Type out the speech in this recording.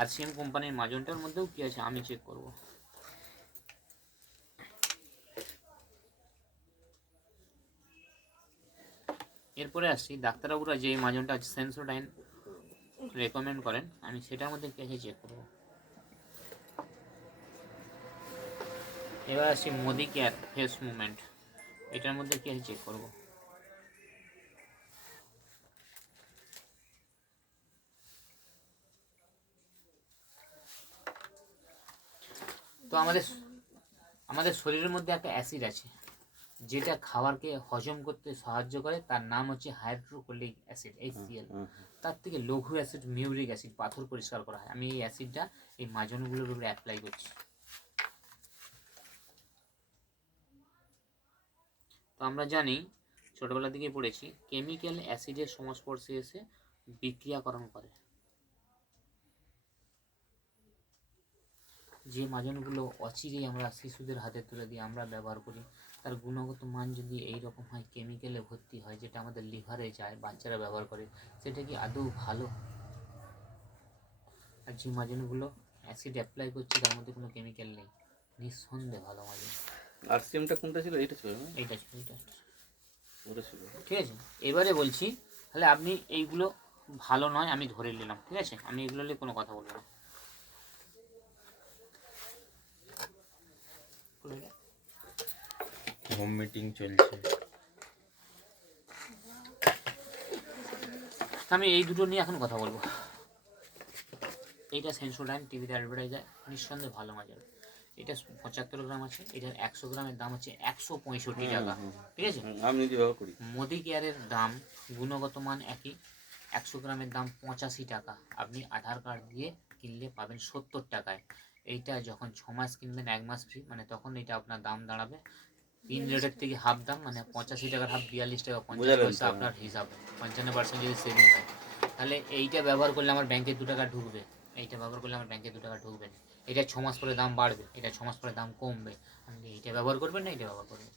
RCM কোম্পানির মাজনটার মধ্যেও কী আছে আমি চেক করব। এরপরে আসছি ডাক্তারবাবুরা যে মাজনটা আছে সেন্সোডাইন রেকমেন্ড করেন, আমি সেটার মধ্যে কী আছে চেক করব। এবার আসছি মোদি কেয়ার ফেস মুভমেন্ট, এটার মধ্যে কী আছে চেক করব। তো আমাদের শরীরের মধ্যে একটা অ্যাসিড আছে যেটা খাবারকে হজম করতে সাহায্য করে, তার নাম হচ্ছে হাইড্রোক্লোরিক অ্যাসিড HCl। তার থেকে লঘু অ্যাসিড মিউরিক অ্যাসিড, পাথর পরিষ্কার করা হয়। আমি এই অ্যাসিডটা এই মাজনগুলোর উপরে অ্যাপ্লাই করছি। তো আমরা জানি ছোটবেলা থেকে পড়েছি কেমিক্যাল অ্যাসিডের সংস্পর্শে এসে বিক্রিয়াকরণ করে। যে মাজনগুলো অচিরেই আমরা শিশুদের হাতে তুলে দিয়ে আমরা ব্যবহার করি, তার গুণগত মান যদি এই রকম হয়, কেমিক্যালে ভর্তি হয়, যেটা আমাদের লিভারে যায়, বাচ্চারা ব্যবহার করে, সেটা কি আদৌ ভালো? আর যে মাজনগুলো অ্যাসিড অ্যাপ্লাই করছে তার মধ্যে কোনো কেমিক্যাল নেই, নিঃসন্দেহে ভালো মাজন। আরসিএমটা কোনটা ছিল? এইটা ছিল না? এইটা ছিল, এইটা ওটা ছিল। ঠিক আছে। এবারে বলছি তাহলে আপনি এইগুলো ভালো নয় আমি ধরে নিলাম, ঠিক আছে, আমি এগুলো নিয়ে কোনো কথা বলবো না। হোম মিটিং চলছে। আমি এই দুটো নিয়ে এখন কথা বলবো। এইটা সেন্সোডাইন টিভিতে অ্যাডভার্টাইজার, নিঃসন্দেহে ভালো মাজন। এটা 75 গ্রাম আছে, এটার 100 গ্রামের দাম হচ্ছে 165 টাকা, ঠিক আছে। আমি নিজে ব্যবহার করি। মোদি কেয়ারের দাম গুণগত মান একই, 100 গ্রামের দাম 85 টাকা। আপনি আধার কার্ড দিয়ে কিনলে পাবেন 70 টাকায়। এইটা যখন 6 মাস কিনবেন 1 মাস ফ্রি, মানে তখন এটা আপনার দাম দাঁড়াবে 3 রেটের থেকে হাফ দাম, মানে 85 টাকার হাফ 42 টাকা 50 পয়সা আপনার হিসাব। 55% যদি সেভিং হয়, তাহলে এইটা ব্যবহার করলে আমার ব্যাংকে 2 টাকা ঢুকবে, এইটা ব্যবহার করলে আমার ব্যাংকে 2 টাকা ঢুকবে না। এটা 6 মাস পরে দাম বাড়বে, এটা 6 মাস পরে দাম কমবে। আপনি এইটা ব্যবহার করবেন না এইটা ব্যবহার করবেন?